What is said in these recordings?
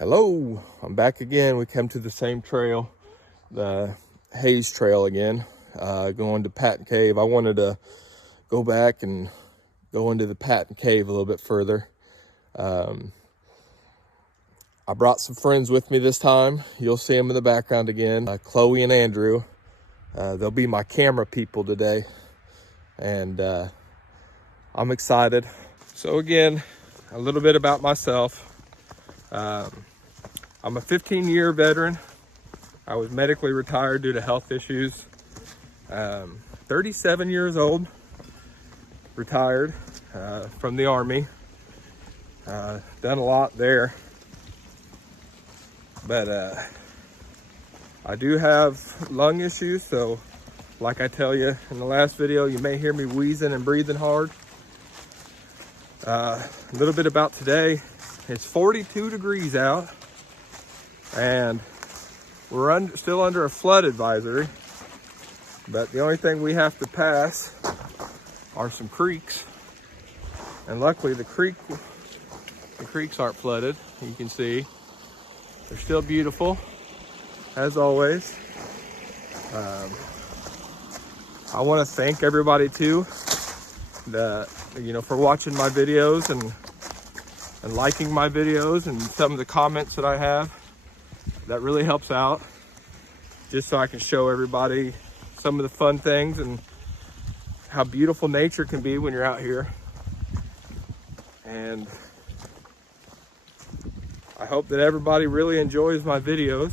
Hello, I'm back again. We come to the same trail, the Hayes Trail again, going to Patton Cave. I wanted to go back and go into the Patton Cave a little bit further. I brought some friends with me this time. You'll see them in the background again, Chloe and Andrew. They'll be my camera people today, and I'm excited. So again, a little bit about myself. I'm a 15-year veteran. I was medically retired due to health issues. 37 years old, retired from the Army. Done a lot there. But I do have lung issues, so like I tell you in the last video, you may hear me wheezing and breathing hard. A little bit about today. It's 42 degrees out, and we're still under a flood advisory, but the only thing we have to pass are some creeks, and luckily the creeks aren't flooded. You can see they're still beautiful as always. I want to thank everybody too for watching my videos and liking my videos, and some of the comments that I have. That really helps out, just so I can show everybody some of the fun things and how beautiful nature can be when you're out here. And I hope that everybody really enjoys my videos.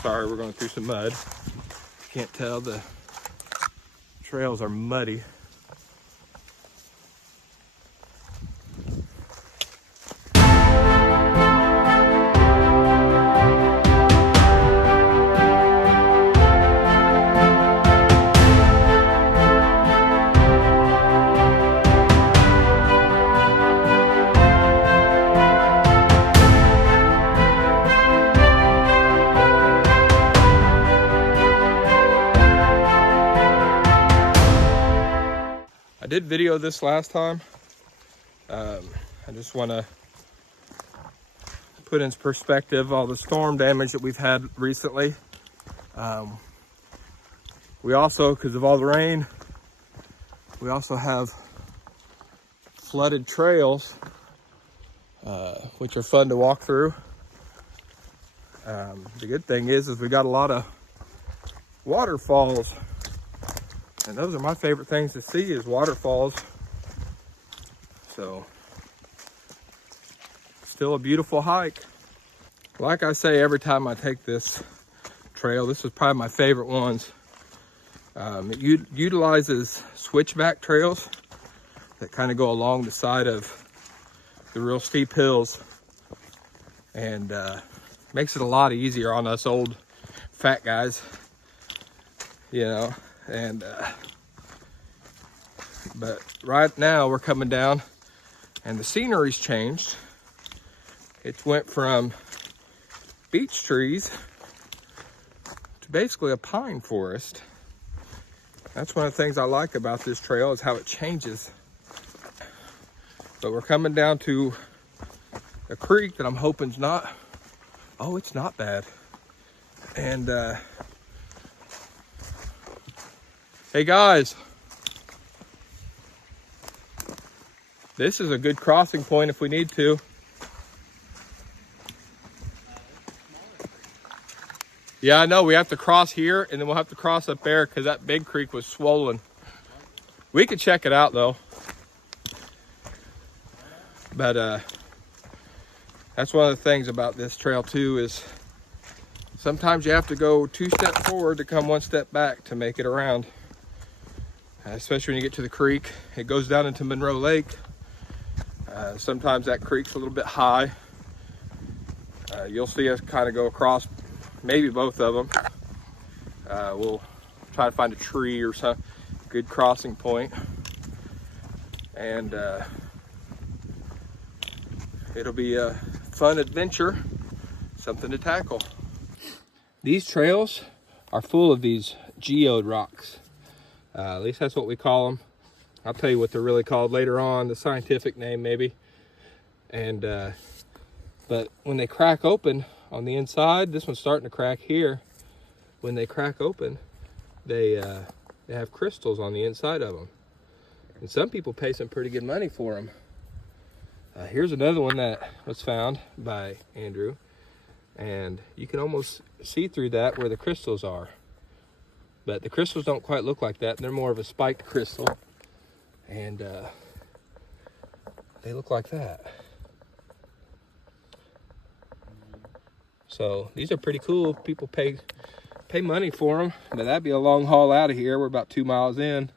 Sorry, we're going through some mud. Can't tell, the trails are muddy. I did video this last time. I just want to put in perspective all the storm damage that we've had recently. We also, because of all the rain, we also have flooded trails, which are fun to walk through. The good thing is we got a lot of waterfalls. And those are my favorite things to see, is waterfalls. So, still a beautiful hike. Like I say, every time I take this trail, this is probably my favorite ones. It utilizes switchback trails that kind of go along the side of the real steep hills, and makes it a lot easier on us old fat guys, and but right now we're coming down and the scenery's changed. It went from beech trees to basically a pine forest. That's one of the things I like about this trail, is how it changes. But we're coming down to a creek that I'm hoping it's not bad. And hey guys, this is a good crossing point if we need to. Yeah, I know, we have to cross here, and then we'll have to cross up there because that big creek was swollen. We could check it out though. But that's one of the things about this trail too, is sometimes you have to go 2 steps forward to come 1 step back to make it around. Especially when you get to the creek. It goes down into Monroe Lake. Sometimes that creek's a little bit high. You'll see us kind of go across maybe both of them. We'll try to find a tree or some good crossing point. And it'll be a fun adventure, something to tackle. These trails are full of these geode rocks. At least that's what we call them. I'll tell you what they're really called later on, the scientific name maybe. And but when they crack open on the inside, this one's starting to crack here. When they crack open, they have crystals on the inside of them. And some people pay some pretty good money for them. Here's another one that was found by Andrew. And you can almost see through that where the crystals are. But the crystals don't quite look like that. They're more of a spiked crystal. And they look like that. So these are pretty cool. People pay money for them. But that'd be a long haul out of here. We're about 2 miles in.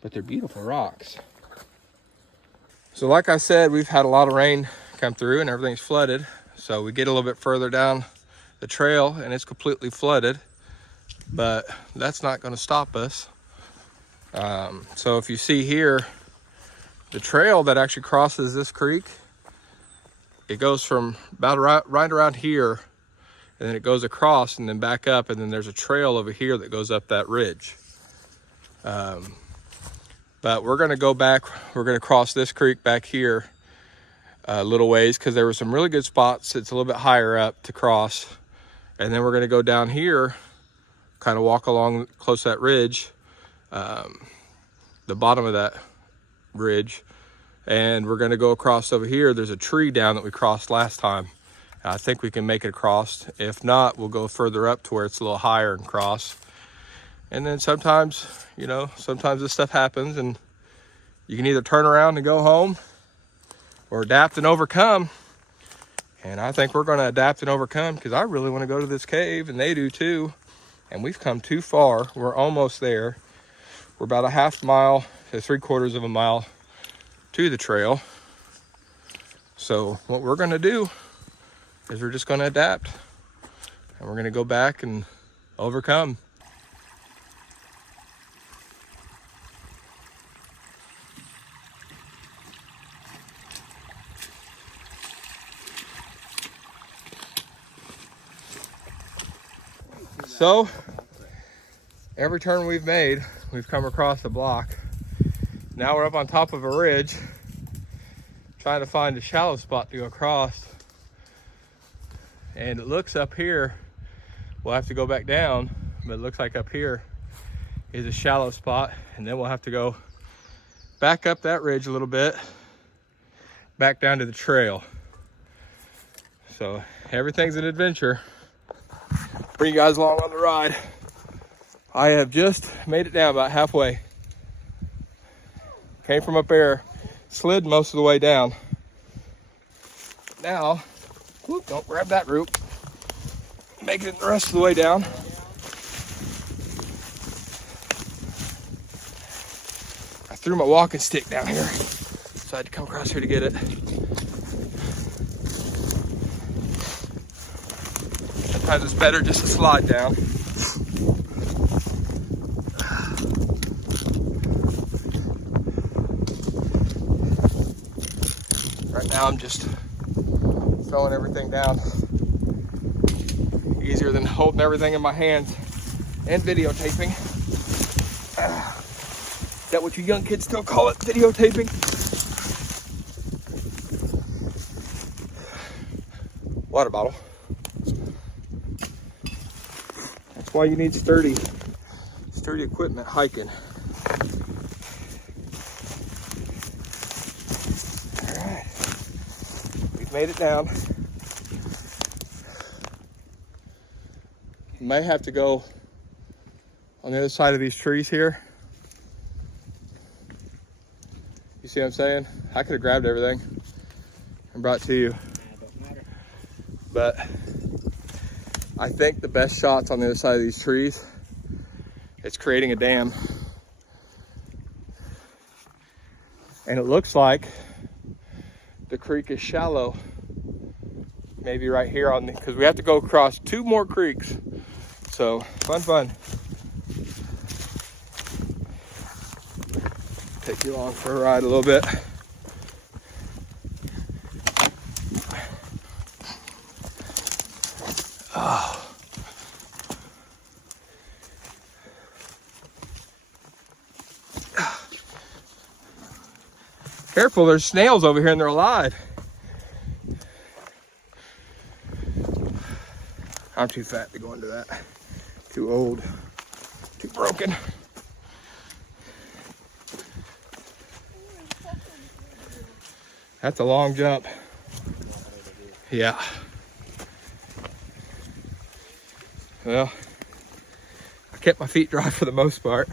But they're beautiful rocks. So like I said, we've had a lot of rain come through and everything's flooded. So we get a little bit further down the trail and it's completely flooded, but that's not going to stop us. So if you see here, the trail that actually crosses this creek, it goes from about right around here, and then it goes across and then back up, and then there's a trail over here that goes up that ridge. But we're going to go back, we're going to cross this creek back here a little ways, because there were some really good spots. It's a little bit higher up to cross, and then we're going to go down here, kind of walk along close to that ridge, the bottom of that ridge, and we're going to go across over here. There's a tree down that we crossed last time. I think we can make it across. If not, we'll go further up to where it's a little higher and cross. And then sometimes, you know, sometimes this stuff happens and you can either turn around and go home or adapt and overcome. And I think we're going to adapt and overcome, because I really want to go to this cave, and they do too. And we've come too far. We're almost there. We're about a half mile to 3/4 of a mile to the trail. So what we're going to do is we're just going to adapt, and we're going to go back and overcome. So every turn we've made, we've come across a block. Now we're up on top of a ridge, trying to find a shallow spot to go across. And it looks up here, we'll have to go back down, but it looks like up here is a shallow spot. And then we'll have to go back up that ridge a little bit, back down to the trail. So everything's an adventure. Bring you guys along on the ride. I have just made it down about halfway. Came from up there, slid most of the way down. Now, whoop, don't grab that root. Make it the rest of the way down. I threw my walking stick down here, so I had to come across here to get it. Sometimes it's better just to slide down. Right now I'm just throwing everything down. Easier than holding everything in my hands and videotaping. Is that what you young kids still call it, videotaping? Water bottle. That's why you need sturdy equipment hiking. All right, we've made it down. You might have to go on the other side of these trees here. You see what I'm saying? I could have grabbed everything and brought it to you. But I think the best shot's on the other side of these trees. It's creating a dam. And it looks like the creek is shallow. Maybe right here on the, because we have to go across 2 more creeks. So fun. Take you along for a ride a little bit. Oh. Careful, there's snails over here and they're alive. I'm too fat to go into that. Too old, too broken. That's a long jump. Yeah. Well, I kept my feet dry for the most part.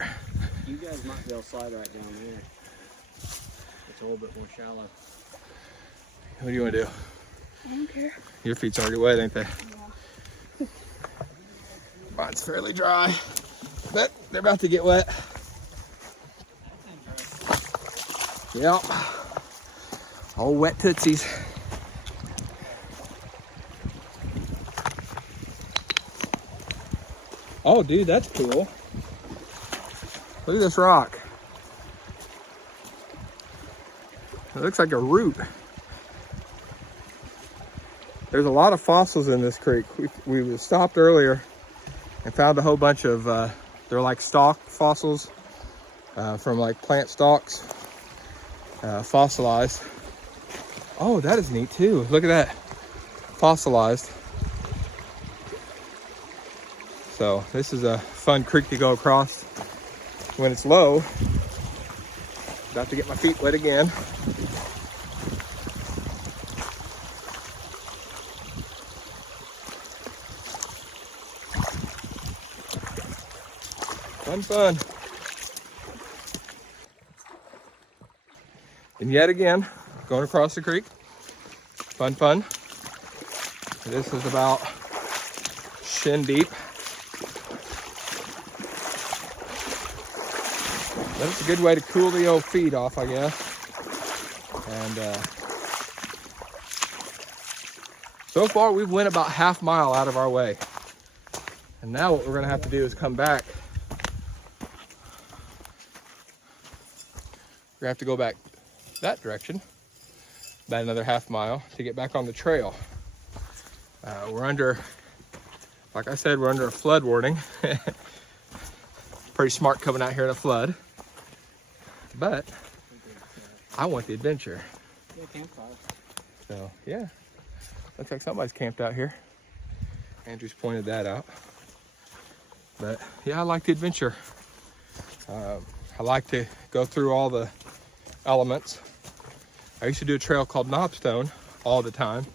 You guys might be able to slide right down there. It's a little bit more shallow. What do you want to do? I don't care. Your feet's already wet, ain't they? Yeah. Mine's fairly dry, but they're about to get wet. Yep. Old wet tootsies. Oh, dude, that's cool. Look at this rock. It looks like a root. There's a lot of fossils in this creek. We stopped earlier and found a whole bunch of, they're like stalk fossils from like plant stalks, fossilized. Oh, that is neat too. Look at that, fossilized. So this is a fun creek to go across when it's low. About to get my feet wet again. Fun. And yet again, going across the creek. Fun. This is about shin deep. But it's a good way to cool the old feet off, I guess. And so far we've went about half mile out of our way. And now what we're gonna have to do is come back. We're gonna have to go back that direction, about another half mile to get back on the trail. We're under, like I said, we're under a flood warning. Pretty smart coming out here in a flood. But I want the adventure. Yeah, campfire. So yeah, looks like somebody's camped out here. Andrew's pointed that out. But yeah, I like the adventure. I like to go through all the elements. I used to do a trail called Knobstone all the time.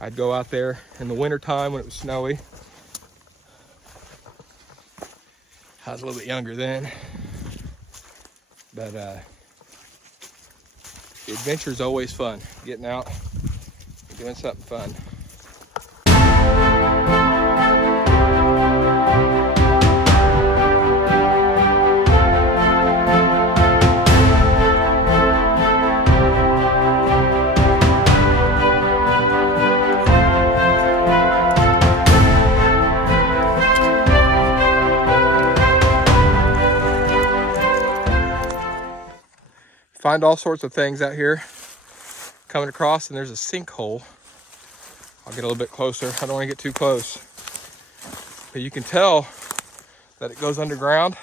I'd go out there in the winter time when it was snowy. I was a little bit younger then. But the adventure is always fun. Getting out and doing something fun. Find all sorts of things out here coming across, and there's a sinkhole. I'll get a little bit closer. I don't want to get too close. But you can tell that it goes underground.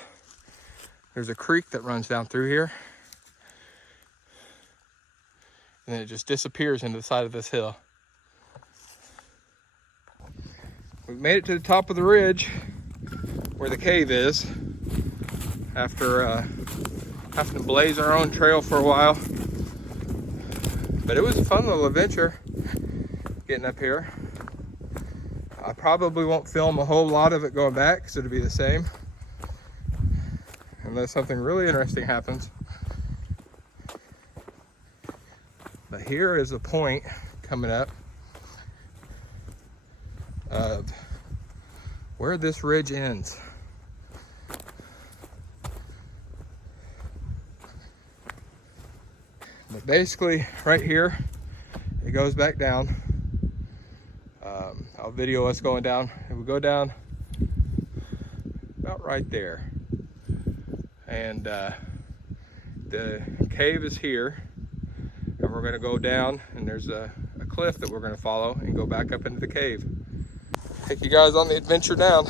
There's a creek that runs down through here. And then it just disappears into the side of this hill. We've made it to the top of the ridge where the cave is after having to blaze our own trail for a while. But it was a fun little adventure getting up here. I probably won't film a whole lot of it going back because it'll be the same unless something really interesting happens. But here is a point coming up of where this ridge ends. But basically, right here, it goes back down. I'll video us going down. And we go down about right there. And the cave is here. And we're gonna go down, and there's a cliff that we're gonna follow and go back up into the cave. Take you guys on the adventure down.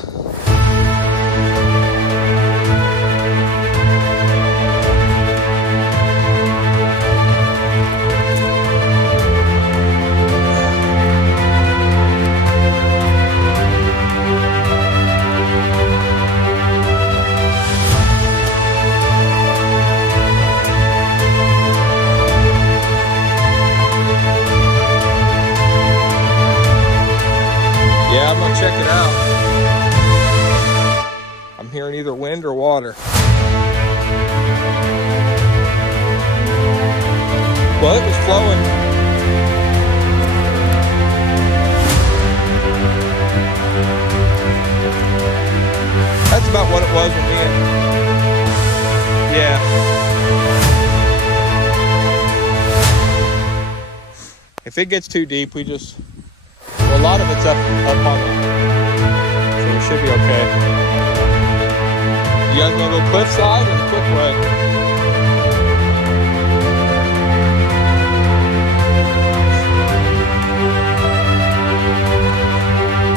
check it out. I'm hearing either wind or water. Well, it was flowing. That's about what it was when we had. Yeah. If it gets too deep, we just, well, a lot of it's up on the, so we should be okay. You guys want to go cliffside or the quick way?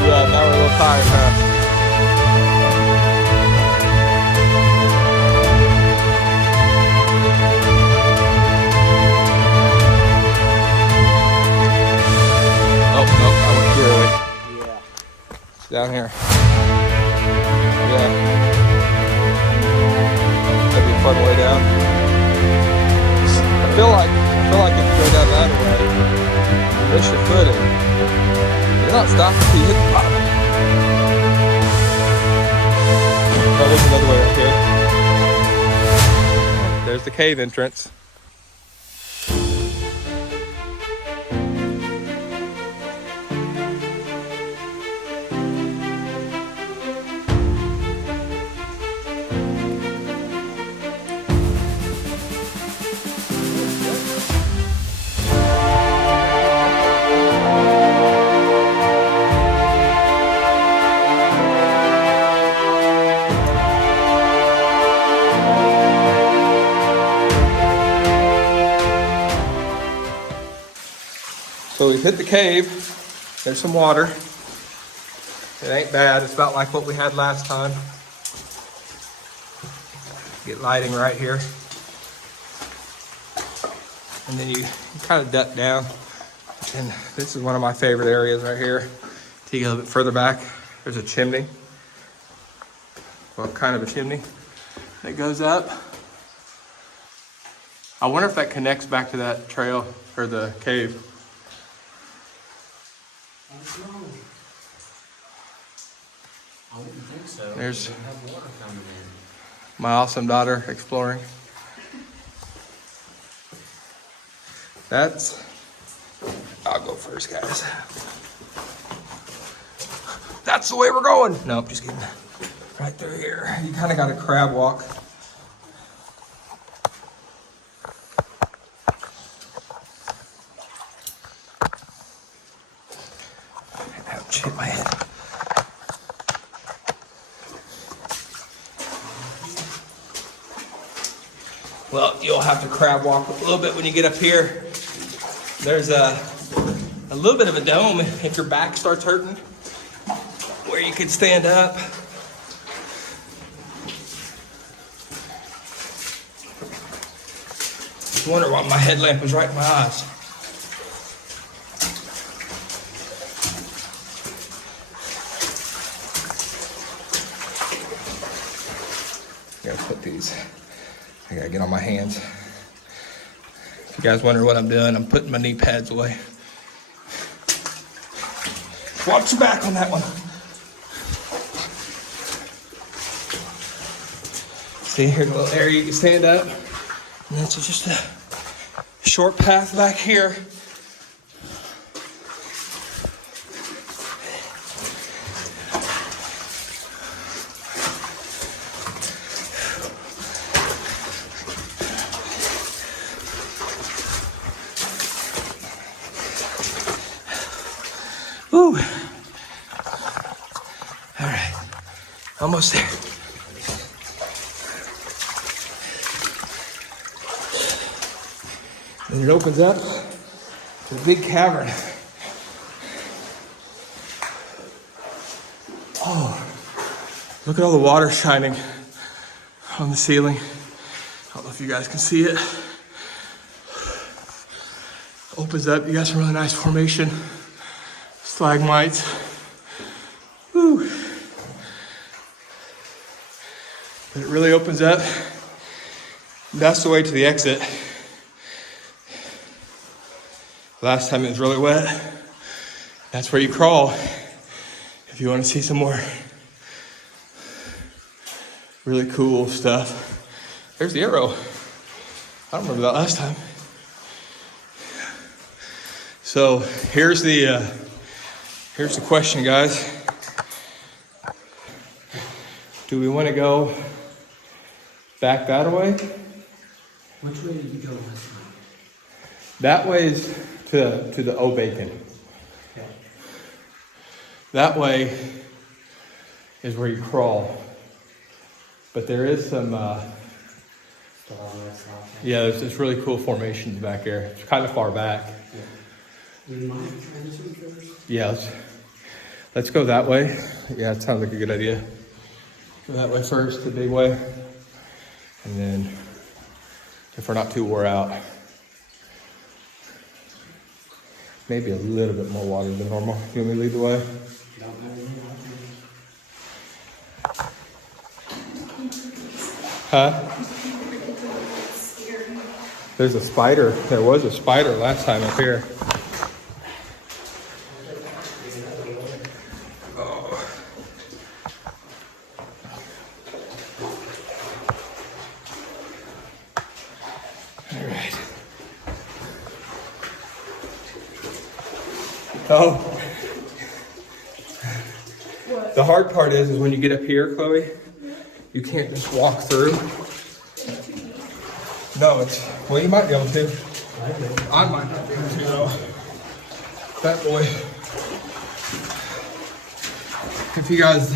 Yeah, now we're a little tired, huh? Oh, nope, I went too early. Yeah. It's down here. Yeah. That'd be a fun way down. I feel like if you go down that way, you miss your footing. You're not stopping until you hit the bottom. Oh, there's another way up here. There's the cave entrance. So we hit the cave. There's some water. It ain't bad. It's about like what we had last time. Get lighting right here. And then you kind of duck down. And this is one of my favorite areas right here. Take a little bit further back. There's a chimney. Well, kind of a chimney that goes up. I wonder if that connects back to that trail or the cave. I wouldn't think so. There's We have water coming in. my awesome daughter exploring. I'll go first, guys. That's the way we're going. Nope, just kidding. Right through here. You kind of got a crab walk. Ouch, hit my head. Well, you'll have to crab walk a little bit when you get up here. There's a little bit of a dome if your back starts hurting, where you could stand up. I wonder why my headlamp was right in my eyes. Gotta put these. I gotta get on my hands. If you guys wonder what I'm doing, I'm putting my knee pads away. Watch your back on that one. See, here's a little area you can stand up. And it's just a short path back here. Woo. All right, almost there. And it opens up to a big cavern. Oh, look at all the water shining on the ceiling. I don't know if you guys can see it. Opens up, you got some really nice formation. Stalagmites. Woo. But it really opens up. That's the way to the exit. Last time it was really wet. That's where you crawl if you want to see some more really cool stuff. There's the arrow. I don't remember that last time. So here's the question, guys. Do we want to go back that way? Which way did you go last time? That way is to the O Bacon. Okay. That way is where you crawl. But there is some, yeah, there's this really cool formations back there. It's kind of far back. Do you mind trying this one first? Yeah, let's go that way. Yeah, it sounds like a good idea. Go that way first, the big way. And then, if we're not too wore out, maybe a little bit more water than normal. You want me to lead the way? Don't know. Huh? There's a spider. There was a spider last time up here. Oh. All right. Oh. What? The hard part is when you get up here, Chloe, you can't just walk through. No, well, you might be able to. I might not be able to, though. That boy. If you guys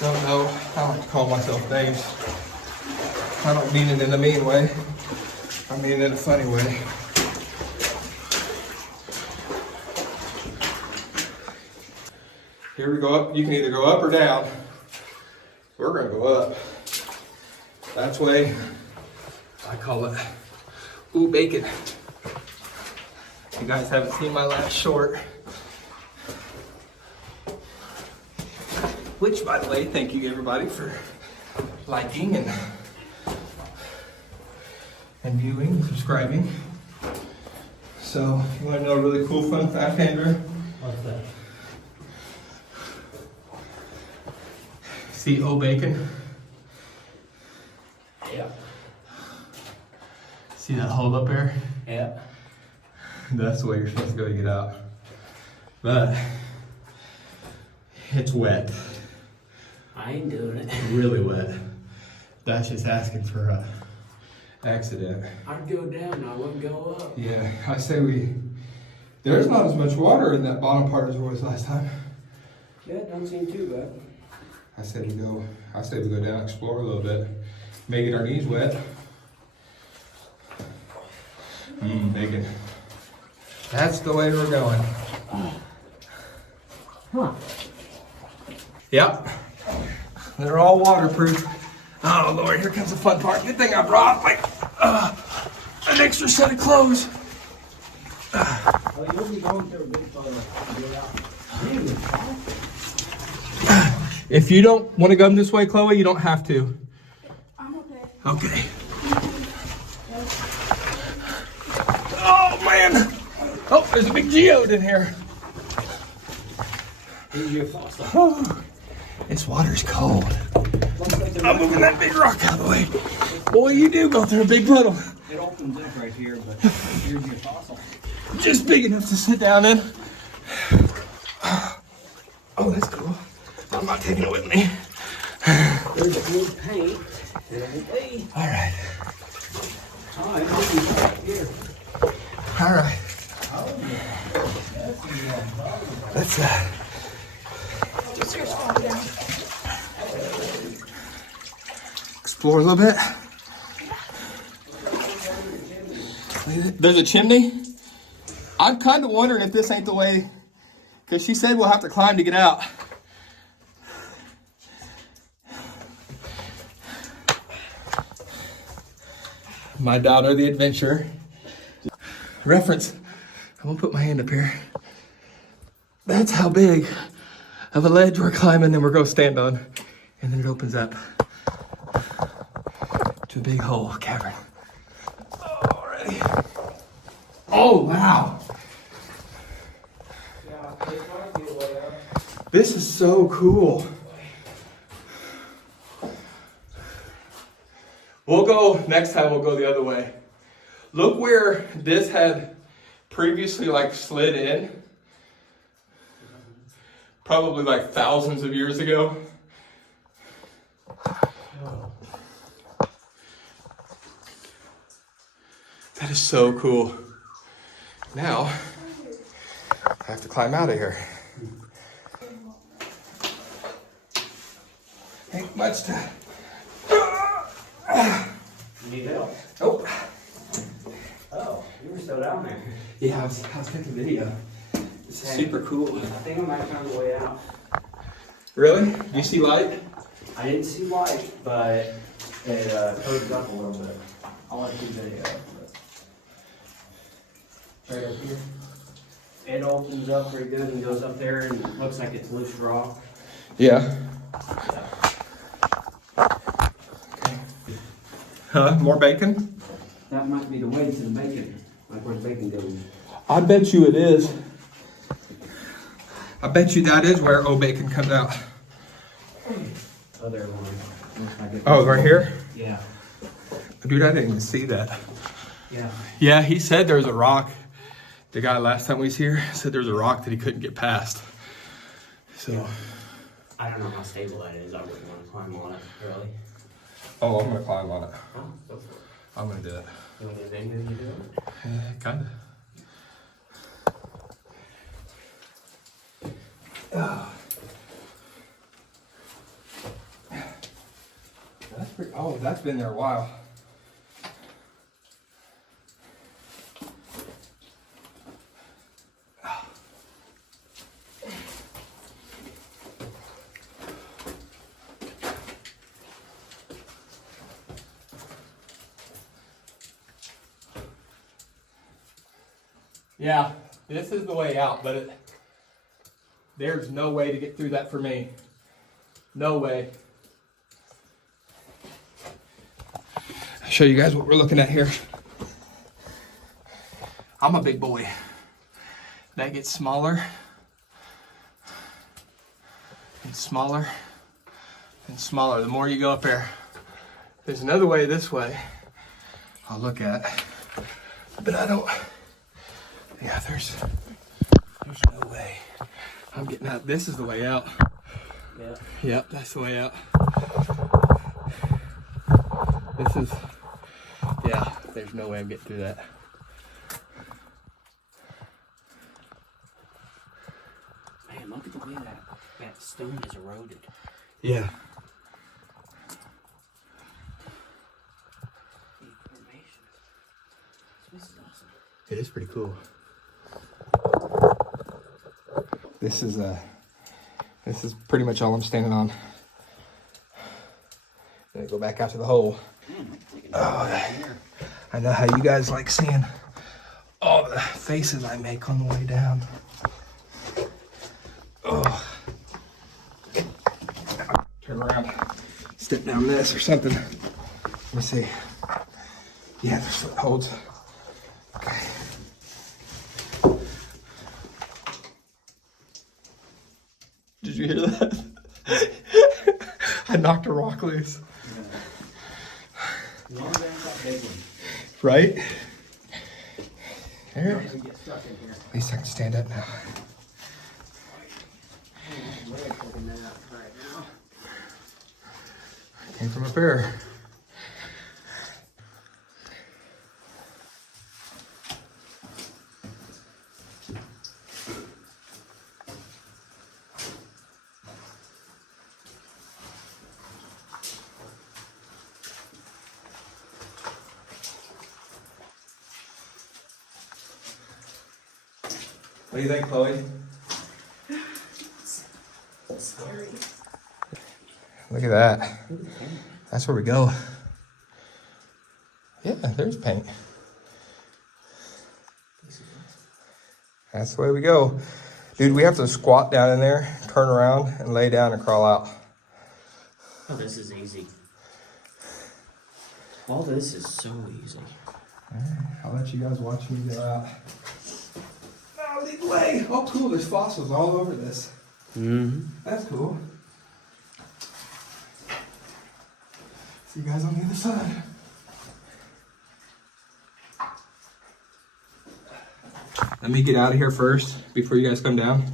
don't know, I like to call myself names. I don't mean it in a mean way. I mean it in a funny way. Here we go up. You can either go up or down. We're gonna go up. That's way. I call it ooh bacon. You guys haven't seen my last short. Which, by the way, thank you everybody for liking and viewing and subscribing. So, if you want to know a really cool fun fact, Andrew? What's that? See O Bacon? Yeah. See that hole up there? Yeah. That's the way you're supposed to go to get out. But it's wet. I ain't doing it. Really wet. That's just asking for a accident. I'd go down, I wouldn't go up. Yeah, I say there's not as much water in that bottom part as there was last time. Yeah, it don't seem too bad. I say we go down, explore a little bit. May get our knees wet. Bacon. That's the way we're going. Huh. Yep. They're all waterproof. Oh Lord, here comes the fun part. Good thing I brought like an extra set of clothes. You'll be going through a big photo. If you don't want to come this way, Chloe, you don't have to. I'm okay. Okay. Oh man. Oh, there's a big geode in here. Here's your fossil. Oh, this water's cold. I'm moving that big rock out of the way. Boy, you do go through a big puddle. It opens up right here, but here's your fossil. Just big enough to sit down in. Oh, that's cool. I'm not taking it with me. There's a blue paint. All right. Oh, it's right here. All right. Let's Just your spot down. explore a little bit. There's a chimney. I'm kind of wondering if this ain't the way, because she said we'll have to climb to get out. My daughter, the adventurer. Reference. I'm gonna put my hand up here. That's how big of a ledge we're climbing and we're gonna stand on. And then it opens up to a big hole, cavern. Already. Oh, wow. This is so cool. We'll go, next time we'll go the other way. Look where this had previously like slid in. Probably like thousands of years ago. That is so cool. Now, I have to climb out of here. Ain't much to... You need help? Nope. Oh, you were still down there. Yeah, I was taking video. This is super cool. I think I might find the way out. Really? Do you see light? I didn't see light, but it closed up a little bit. I'll let you video. Right up here. It opens up pretty good and goes up there and it looks like it's loose rock. Yeah. Yeah. Huh? More bacon? That might be the way to the bacon. Like where the bacon goes. I bet you it is. I bet you that is where old bacon comes out. Other one. Looks like it- Oh, right here? Yeah. Dude, I didn't even see that. Yeah. Yeah, he said there's a rock. The guy last time we was here said there's a rock that he couldn't get past. So. I don't know how stable that is. I wouldn't want to climb on it, really. Oh, I'm gonna climb on it. Oh, go for it. I'm gonna do it. You want to name it? You do it? Yeah, kinda. That's pretty, oh, that's been there a while. Yeah, this is the way out, but there's no way to get through that for me. No way. I'll show you guys what we're looking at here. I'm a big boy. That gets smaller and smaller and smaller the more you go up there. There's another way this way I'll look at, but I don't. Yeah, there's no way. I'm getting out. This is the way out. Yeah. Yep, that's the way out. This is, yeah, there's no way I'm getting through that. Man, look at the way that stone is eroded. Yeah. The formations. This is awesome. It is pretty cool. This is pretty much all I'm standing on. Gonna go back out to the hole. Oh, I know how you guys like seeing all the faces I make on the way down. Oh. Turn around, step down this or something. Let me see. Yeah, there's footholds. Okay. Did you hear that? I knocked a rock loose. Right? There. At least I can stand up now. Came from up there. What do you think, Chloe? Scary. Look at that. That's where we go. Yeah, there's paint. That's the way we go. Dude, we have to squat down in there, turn around, and lay down and crawl out. Oh, this is easy. All this is so easy. I'll let you guys watch me go out. Oh, lead the way. Oh, cool. There's fossils all over this. Mm-hmm. That's cool. See you guys on the other side. Let me get out of here first before you guys come down.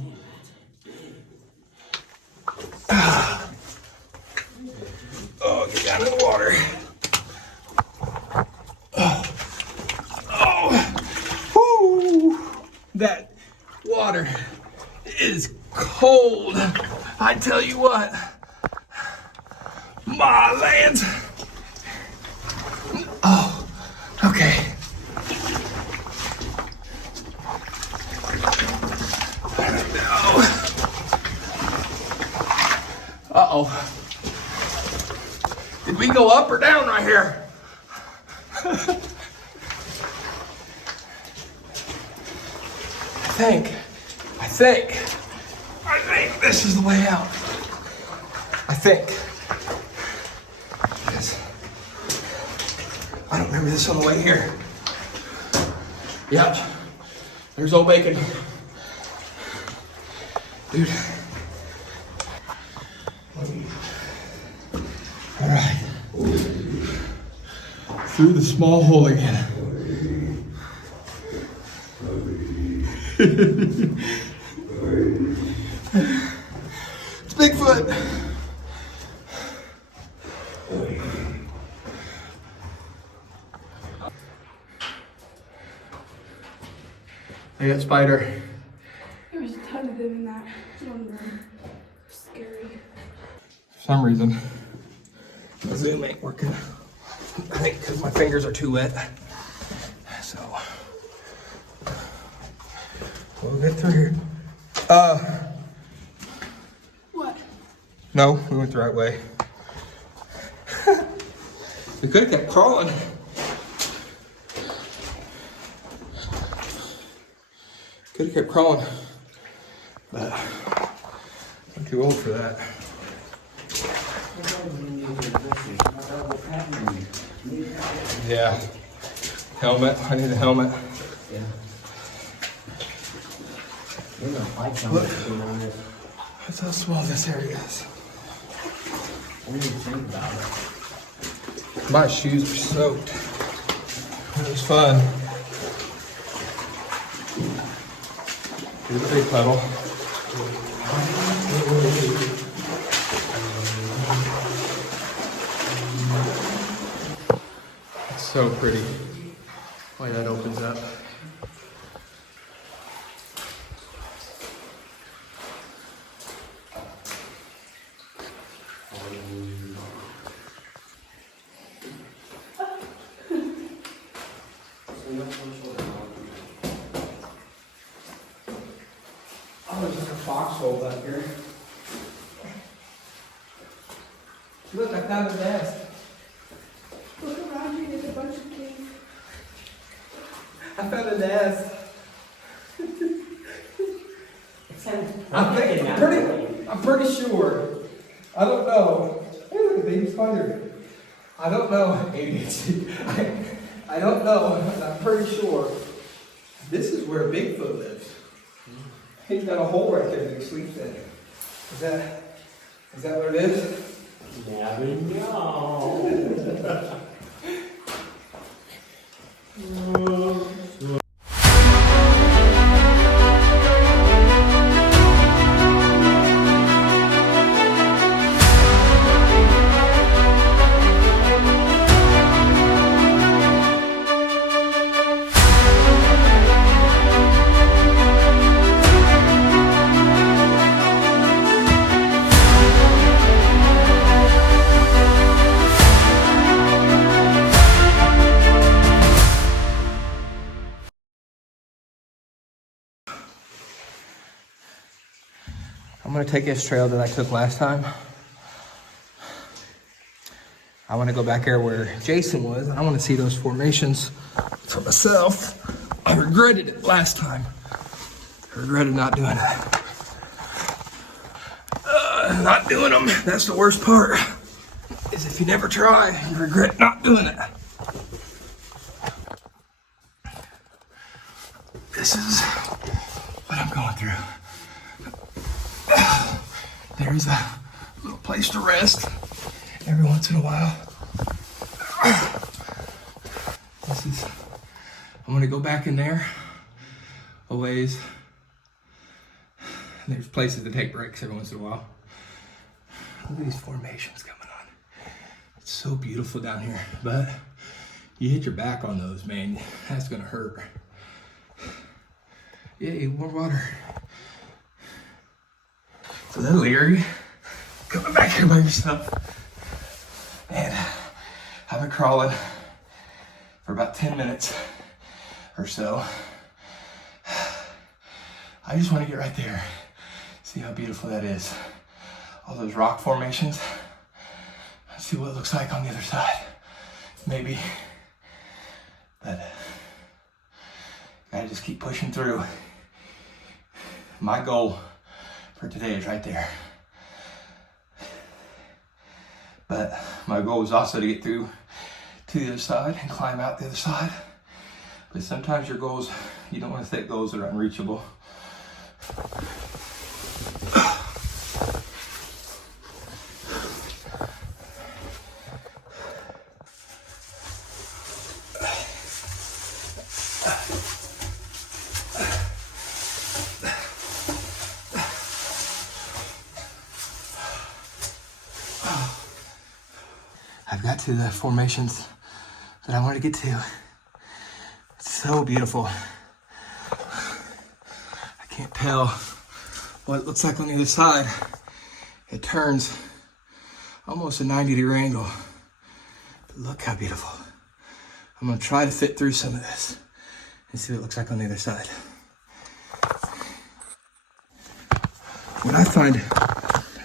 Oh, get down in the water. Whoo! That water is cold. I tell you what. My land. Oh, okay. Uh-oh. Did we go up or down right here? I think this is the way out. I think. Yes. I don't remember this on the way here. Yep. There's old bacon. Dude. All right. Through the small hole again. It's Bigfoot. I got spider. There was a ton of them in that one room. Scary. For some reason, the Zoom ain't working. I think because my fingers are too wet. So, we'll get through here. What? No, we went the right way. We could have kept crawling. Could have kept crawling. But I'm too old for that. Yeah. Helmet. I need a helmet. Yeah. Look. That's how small this area is. What do you think about it? My shoes are soaked. It was fun. Here's a big puddle. It's so pretty. Why that opens up. Oh, there's like a foxhole back here. Look, I found a nest. Look around you, there's a bunch of kids. I found a nest. I'm pretty sure. I don't know. Hey, look, a baby spider. I don't know. I don't know, but I'm pretty sure this is where Bigfoot lives. He's got a hole right there that he sleeps in. Is that what it is? Never know. I'm gonna take this trail that I took last time. I wanna go back there where Jason was, and I wanna see those formations for myself. I regretted it last time. I regretted not doing it. Not doing them, that's the worst part. Is if you never try, you regret not doing it. This is what I'm going through. There's a little place to rest every once in a while. I'm gonna go back in there a ways. There's places to take breaks every once in a while. Look at these formations coming on. It's so beautiful down here, but you hit your back on those, man. That's gonna hurt. Yay, more water. So then Leary, coming back here by yourself. And I've been crawling for about 10 minutes or so. I just want to get right there. See how beautiful that is. All those rock formations. Let's see what it looks like on the other side. Maybe. But gotta just keep pushing through. My goal for today is right there. But my goal is also to get through to the other side and climb out the other side. But sometimes your goals, you don't want to set goals that are unreachable. I've got to the formations that I want to get to. It's so beautiful. I can't tell what it looks like on the other side. It turns almost a 90-degree angle. But look how beautiful. I'm gonna try to fit through some of this and see what it looks like on the other side. What I find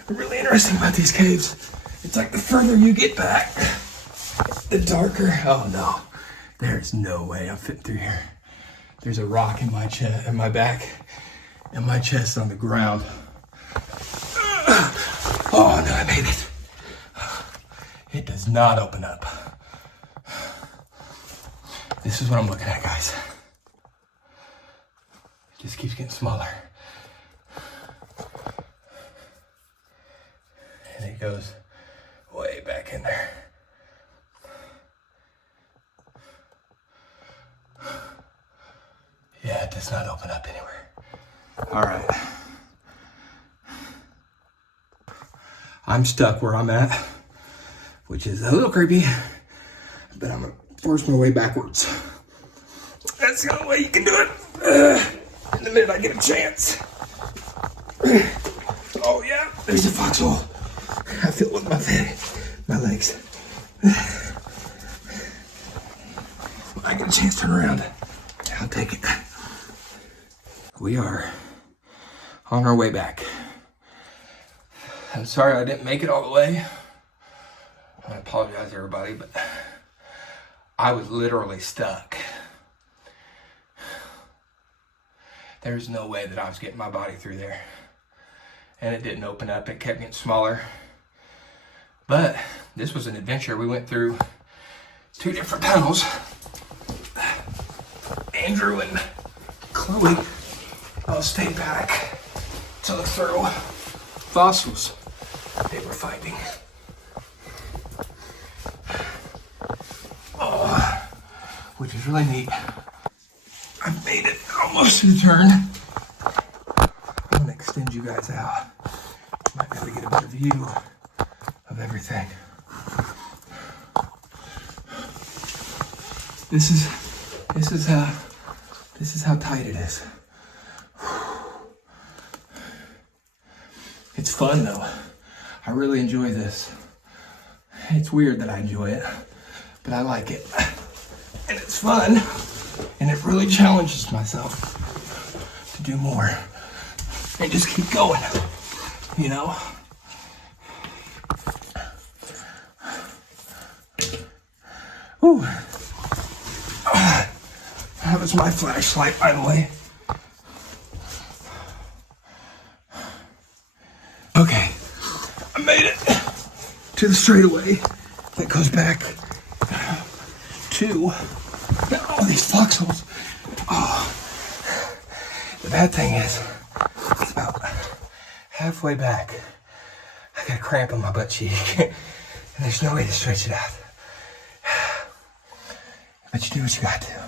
really interesting about these caves, it's like the further you get back, the darker. Oh no, there's no way I'm fitting through here. There's a rock in my chest, in my back, and my chest on the ground. Oh no, I made it. It does not open up. This is what I'm looking at, guys. It just keeps getting smaller. And it goes way back in there. Yeah, it does not open up anywhere. All right. I'm stuck where I'm at, which is a little creepy, but I'm gonna force my way backwards. That's the only way you can do it. In the minute I get a chance. Oh yeah, there's a foxhole. I feel it with my legs. When I get a chance to turn around, I'll take it. We are on our way back. I'm sorry I didn't make it all the way. I apologize, everybody, but I was literally stuck. There's no way that I was getting my body through there. And it didn't open up, it kept getting smaller. But this was an adventure. We went through 2 different tunnels. Andrew and Chloe all stayed back to look through fossils they were finding. Oh, which is really neat. I made it almost to the turn. I'm gonna extend you guys out. Might be able to get a better view of everything. This is how tight it is. It's fun though. I really enjoy this. It's weird that I enjoy it, but I like it. And it's fun, and it really challenges myself to do more and just keep going, you know? Ooh. That was my flashlight, by the way. Okay, I made it to the straightaway that goes back to all these foxholes. Oh, the bad thing is, it's about halfway back, I got a cramp on my butt cheek. And there's no way to stretch it out. But you do what you got to.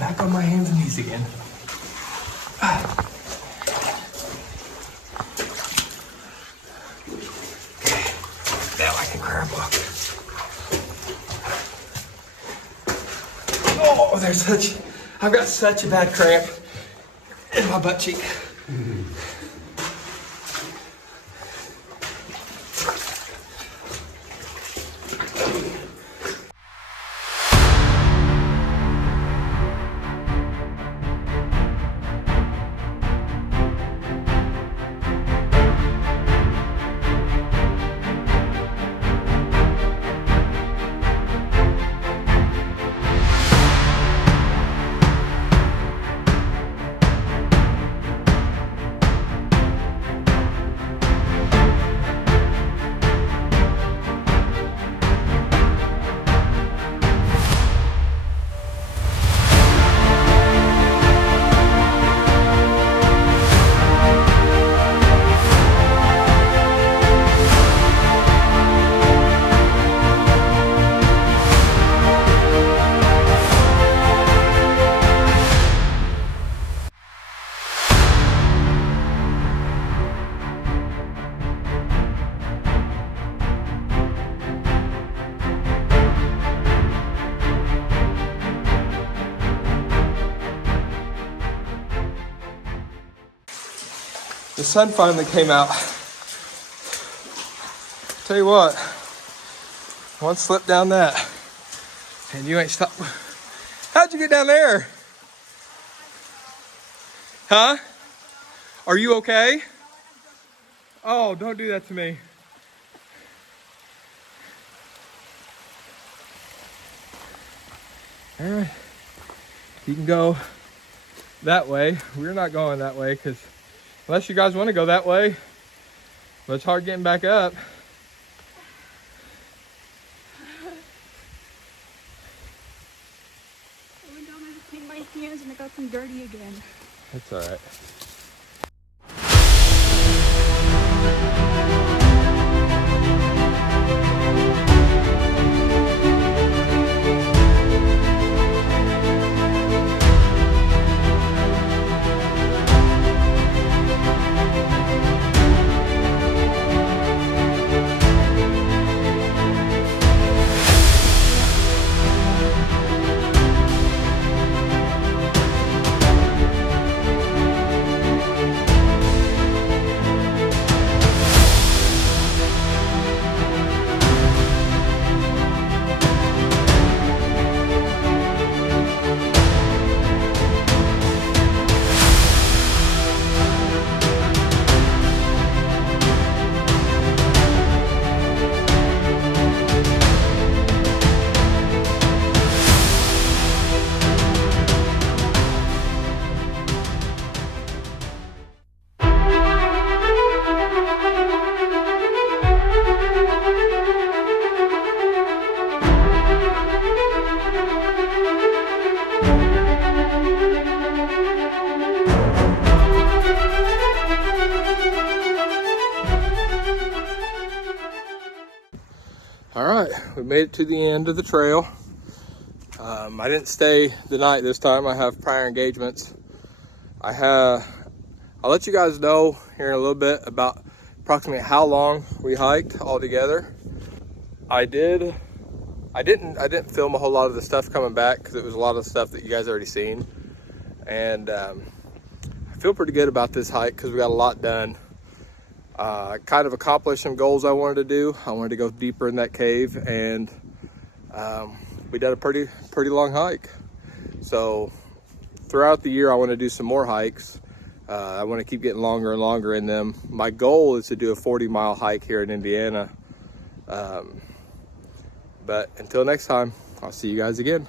Back on my hands and knees again. Okay, now I can grab up. Oh, I've got such a bad cramp in my butt cheek. The sun finally came out. Tell you what, one slip down that, and you ain't stopped. How'd you get down there? Huh? Are you okay? Oh, don't do that to me. All right, you can go that way. We're not going that way because unless you guys want to go that way, but it's hard getting back up. I went down there to clean my hands and I got them dirty again. That's all right. All right, we made it to the end of the trail. I didn't stay the night this time. I have prior engagements. I'll let you guys know here in a little bit about approximately how long we hiked all together. I didn't film a whole lot of the stuff coming back because it was a lot of stuff that you guys already seen. And I feel pretty good about this hike because we got a lot done. Kind of accomplished some goals I wanted to do. I wanted to go deeper in that cave, and we did a pretty long hike. So throughout the year, I want to do some more hikes. I want to keep getting longer and longer in them. My goal is to do a 40-mile hike here in Indiana. But until next time, I'll see you guys again.